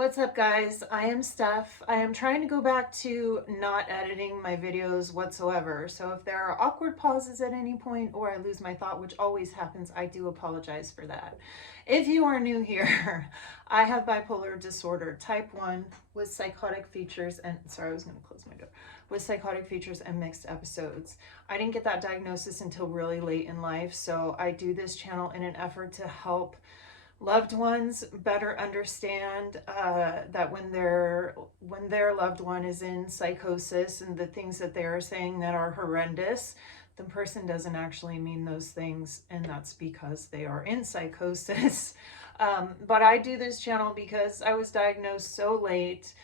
What's up, guys? I am Steph. I am trying to go back to not editing my videos whatsoever. So if there are awkward pauses at any point or I lose my thought, which always happens, I do apologize for that. If you are new here, I have bipolar disorder type 1 with psychotic features and sorry, I was going to close my door. With psychotic features and mixed episodes. I didn't get that diagnosis until really late in life, so I do this channel in an effort to help loved ones better understand that when their loved one is in psychosis and the things that they are saying that are horrendous, the person doesn't actually mean those things, and that's because they are in psychosis. But I do this channel because I was diagnosed so late.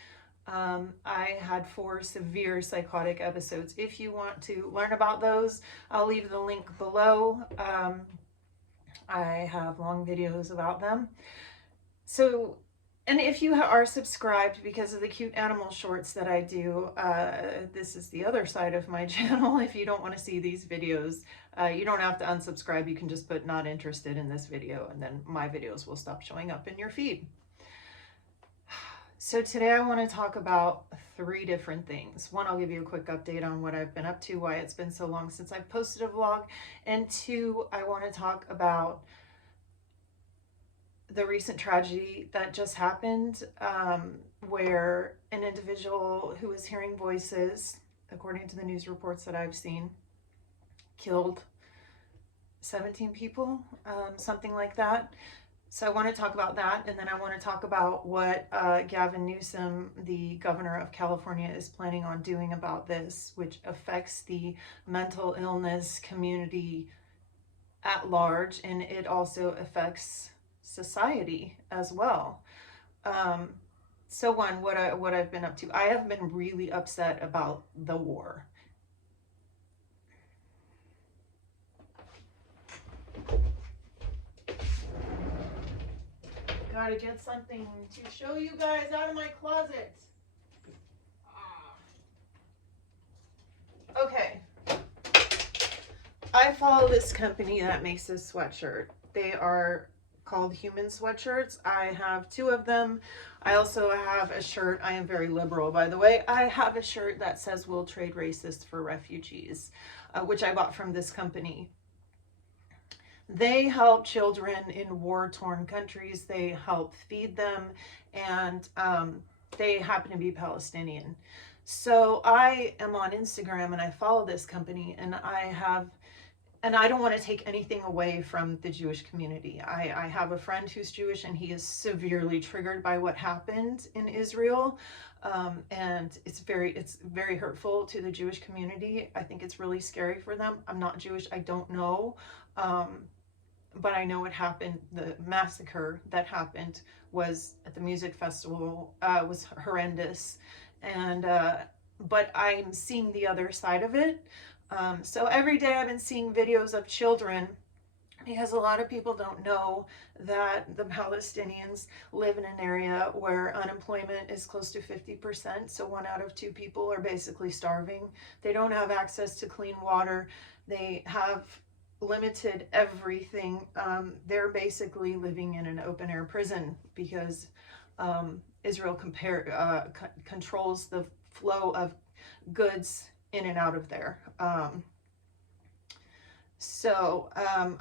I had 4 severe psychotic episodes. If you want to learn about those, I'll leave the link below. I have long videos about them. So, and if you are subscribed because of the cute animal shorts that I do, this is the other side of my channel. If you don't want to see these videos, you don't have to unsubscribe. You can just put not interested in this video, and then my videos will stop showing up in your feed. So today I want to talk about 3 different things. 1, I'll give you a quick update on what I've been up to, why it's been so long since I've posted a vlog. And 2, I want to talk about the recent tragedy that just happened, where an individual who was hearing voices, according to the news reports that I've seen, killed 17 people, something like that. So I want to talk about that, and then I want to talk about what Gavin Newsom, the governor of California, is planning on doing about this, which affects the mental illness community at large, and it also affects society as well. So 1, what I've been up to. I have been really upset about the war. Gotta get something to show you guys out of my closet. Okay. I follow this company that makes this sweatshirt. They are called Human Sweatshirts. I have 2 of them. I also have a shirt. I am very liberal, by the way. I have a shirt that says "We'll trade racists for refugees," which I bought from this company. They help children in war-torn countries. They help feed them, and they happen to be Palestinian. So I am on Instagram and I follow this company, and I don't want to take anything away from the Jewish community. I have a friend who's Jewish, and he is severely triggered by what happened in Israel. And it's very hurtful to the Jewish community. I think it's really scary for them. I'm not Jewish. I don't know. But I know what happened. The massacre that happened was at the music festival, was horrendous. And, but I'm seeing the other side of it. So every day I've been seeing videos of children, because a lot of people don't know that the Palestinians live in an area where unemployment is close to 50%. So 1 out of 2 people are basically starving. They don't have access to clean water. They have limited everything. They're basically living in an open air prison because Israel controls the flow of goods in and out of there. So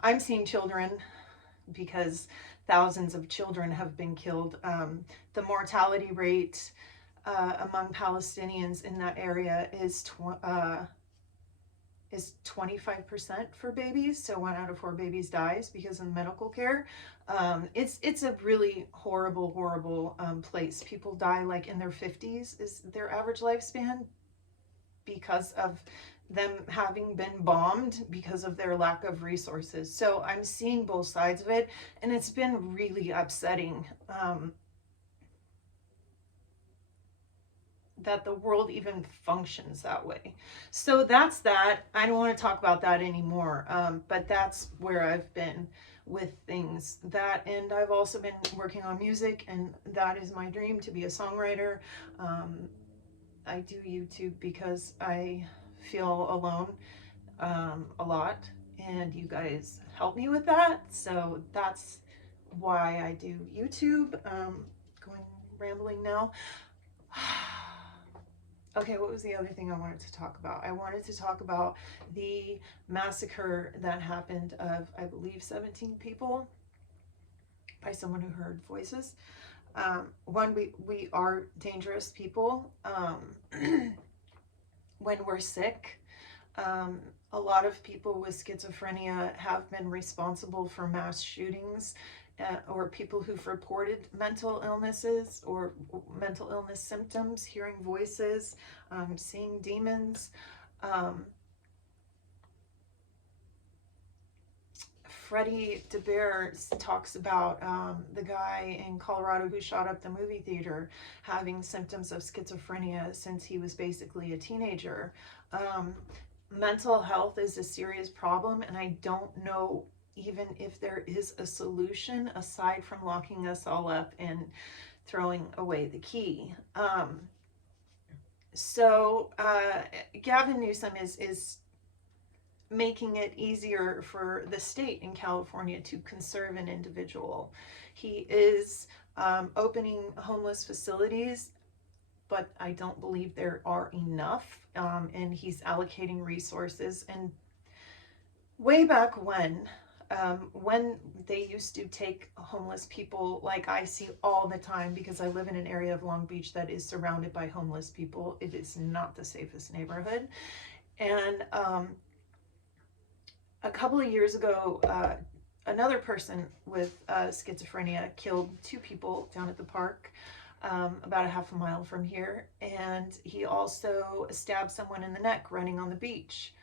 I'm seeing children, because thousands of children have been killed. The mortality rate among Palestinians in that area is 25% for babies. So 1 out of 4 babies dies because of medical care. It's a really horrible place. People die like in their 50s is their average lifespan, because of them having been bombed because of their lack of resources. So I'm seeing both sides of it, and it's been really upsetting that the world even functions that way. So that's that. I don't want to talk about that anymore, but that's where I've been with things. That, and I've also been working on music, and that is my dream, to be a songwriter. I do YouTube because I feel alone a lot, and you guys help me with that. So that's why I do YouTube. Going rambling rambling now. Okay, what was the other thing I wanted to talk about? I wanted to talk about the massacre that happened of, I believe, 17 people by someone who heard voices. One, we are dangerous people. When we're sick, a lot of people with schizophrenia have been responsible for mass shootings, or people who've reported mental illnesses or mental illness symptoms, hearing voices, seeing demons. Freddie DeBear talks about the guy in Colorado who shot up the movie theater having symptoms of schizophrenia since he was basically a teenager. Mental health is a serious problem, and I don't know even if there is a solution aside from locking us all up and throwing away the key. Gavin Newsom is making it easier for the state in California to conserve an individual. He is opening homeless facilities, but I don't believe there are enough, and he's allocating resources. And way back when they used to take homeless people, like I see all the time because I live in an area of Long Beach that is surrounded by homeless people. It is not the safest neighborhood. And a couple of years ago, another person with schizophrenia killed 2 people down at the park, about a half a mile from here. And he also stabbed someone in the neck running on the beach.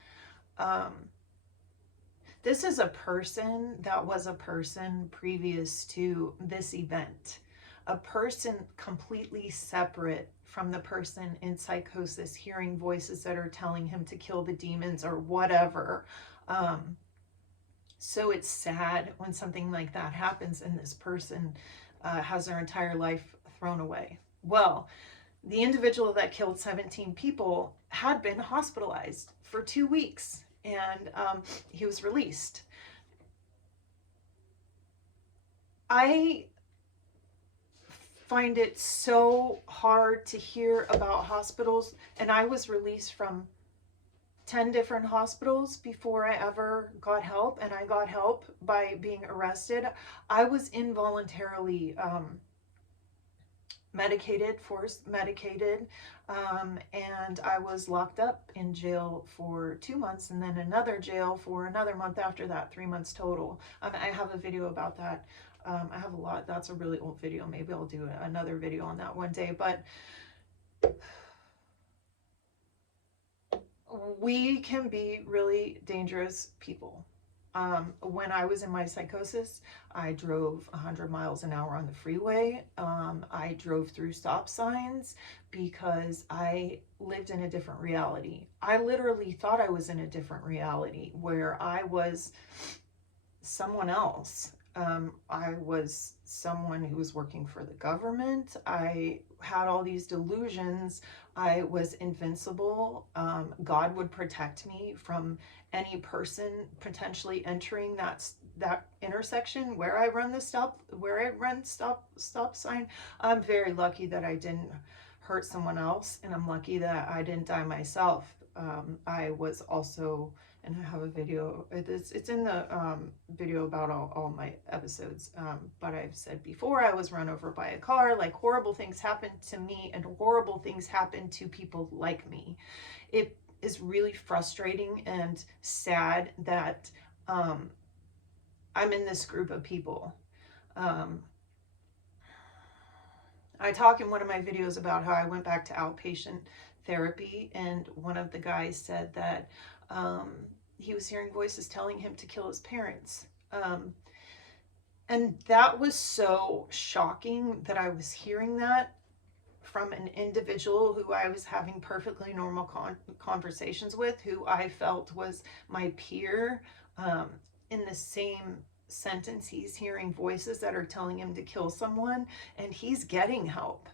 This is a person that was a person previous to this event. A person completely separate from the person in psychosis, hearing voices that are telling him to kill the demons or whatever. So it's sad when something like that happens and this person has their entire life thrown away. Well, the individual that killed 17 people had been hospitalized for 2 weeks, and he was released. I find it so hard to hear about hospitals, and I was released from 10 different hospitals before I ever got help, and I got help by being arrested. I was involuntarily forced medicated, and I was locked up in jail for 2 months, and then another jail for another month after that, 3 months total. I have a video about that. I have a lot. That's a really old video. Maybe I'll do another video on that one day, but we can be really dangerous people. When I was in my psychosis, I drove 100 miles an hour on the freeway. I drove through stop signs because I lived in a different reality. I literally thought I was in a different reality where I was someone else. I was someone who was working for the government. I had all these delusions. I was invincible. God would protect me from any person potentially entering that intersection where I run stop sign. I'm very lucky that I didn't hurt someone else, and I'm lucky that I didn't die myself. I was also, and I have a video, it's in the video about all my episodes, but I've said before, I was run over by a car. Like, horrible things happened to me, and horrible things happen to people like me. It is really frustrating and sad that I'm in this group of people. I talk in one of my videos about how I went back to outpatient therapy, and one of the guys said that he was hearing voices telling him to kill his parents. And that was so shocking that I was hearing that from an individual who I was having perfectly normal conversations with, who I felt was my peer. In the same sentence, he's hearing voices that are telling him to kill someone, and he's getting help.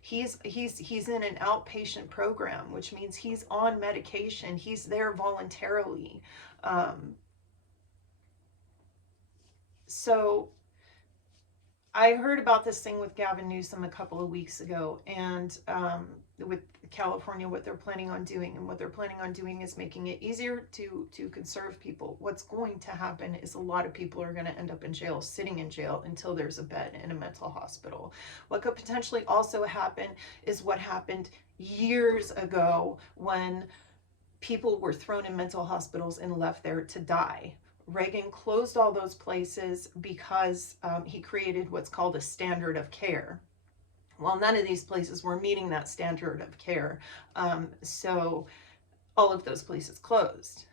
He's in an outpatient program, which means he's on medication. He's there voluntarily. So I heard about this thing with Gavin Newsom a couple of weeks ago, and with California, what they're planning on doing, and what they're planning on doing is making it easier to conserve people. What's going to happen is a lot of people are going to end up in jail, sitting in jail until there's a bed in a mental hospital. What could potentially also happen is what happened years ago when people were thrown in mental hospitals and left there to die. Reagan closed all those places because he created what's called a standard of care. Well, none of these places were meeting that standard of care. So all of those places closed.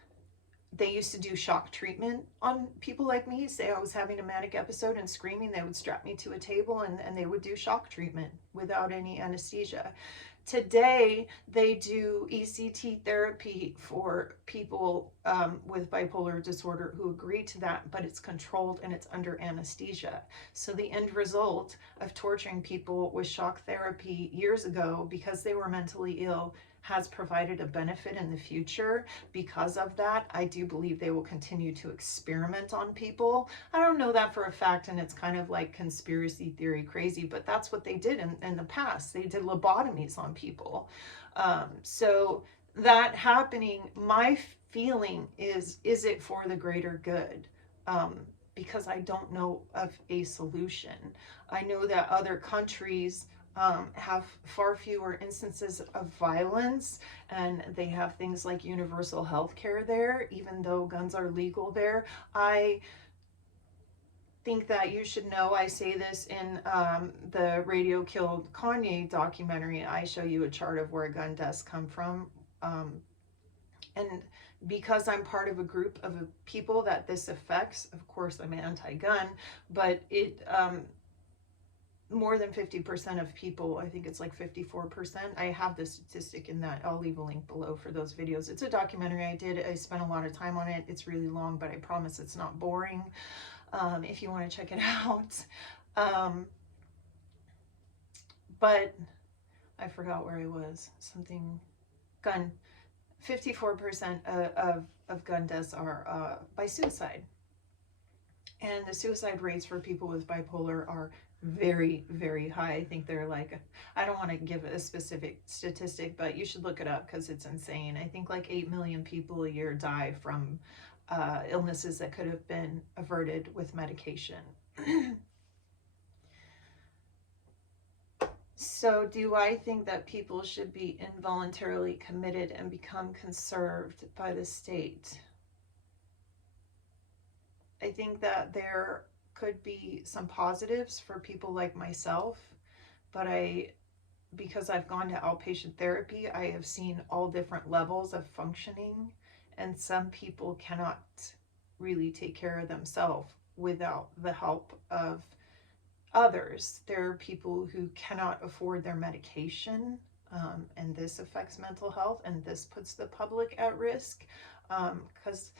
They used to do shock treatment on people like me. Say I was having a manic episode and screaming, they would strap me to a table and they would do shock treatment without any anesthesia. Today, they do ECT therapy for people with bipolar disorder who agree to that, but it's controlled and it's under anesthesia. So the end result of torturing people with shock therapy years ago because they were mentally ill has provided a benefit in the future. Because of that, I do believe they will continue to experiment on people. I don't know that for a fact, and it's kind of like conspiracy theory crazy, but that's what they did in the past. They did lobotomies on people. So that happening, my feeling is it for the greater good? Because I don't know of a solution. I know that other countries have far fewer instances of violence, and they have things like universal health care there, even though guns are legal there. I think that you should know, I say this in the Radio Killed Kanye documentary. I show you a chart of where gun deaths come from. And because I'm part of a group of people that this affects, of course I'm anti-gun, but it more than 50% of people, I think it's like 54%. I have the statistic in that. I'll leave a link below for those videos. It's a documentary I did. I spent a lot of time on it. It's really long, but I promise it's not boring if you want to check it out. But I forgot where I was. Something, gun. 54% of gun deaths are by suicide. And the suicide rates for people with bipolar are very, very high. I think they're like, I don't want to give a specific statistic, but you should look it up because it's insane. I think like 8 million people a year die from illnesses that could have been averted with medication. So do I think that people should be involuntarily committed and become conserved by the state? I think that there could be some positives for people like myself, but because I've gone to outpatient therapy, I have seen all different levels of functioning, and some people cannot really take care of themselves without the help of others. There are people who cannot afford their medication, and this affects mental health, and this puts the public at risk, because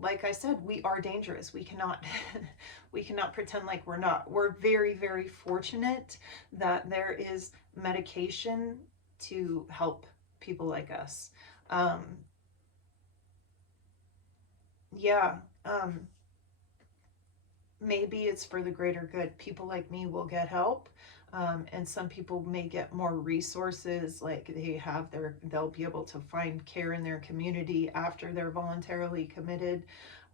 like I said, we are dangerous. We cannot we cannot pretend like we're not. We're very, very fortunate that there is medication to help people like us. Maybe it's for the greater good. People like me will get help. And some people may get more resources, like they'll be able to find care in their community after they're voluntarily committed.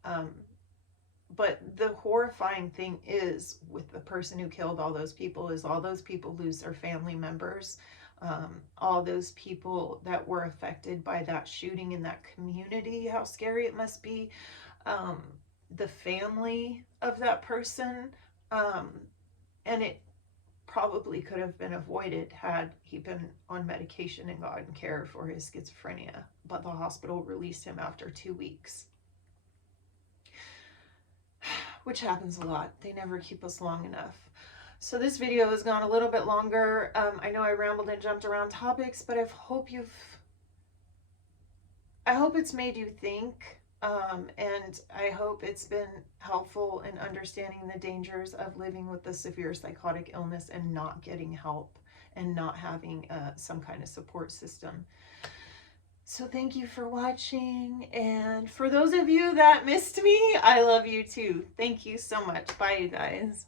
But the horrifying thing is, with the person who killed all those people, is all those people lose their family members. All those people that were affected by that shooting in that community, how scary it must be. The family of that person, and it probably could have been avoided had he been on medication and gotten care for his schizophrenia, but the hospital released him after 2 weeks, which happens a lot. They never keep us long enough. So this video has gone a little bit longer. I know I rambled and jumped around topics, but I hope it's made you think. And I hope it's been helpful in understanding the dangers of living with a severe psychotic illness and not getting help and not having some kind of support system. So thank you for watching. And for those of you that missed me, I love you too. Thank you so much. Bye, you guys.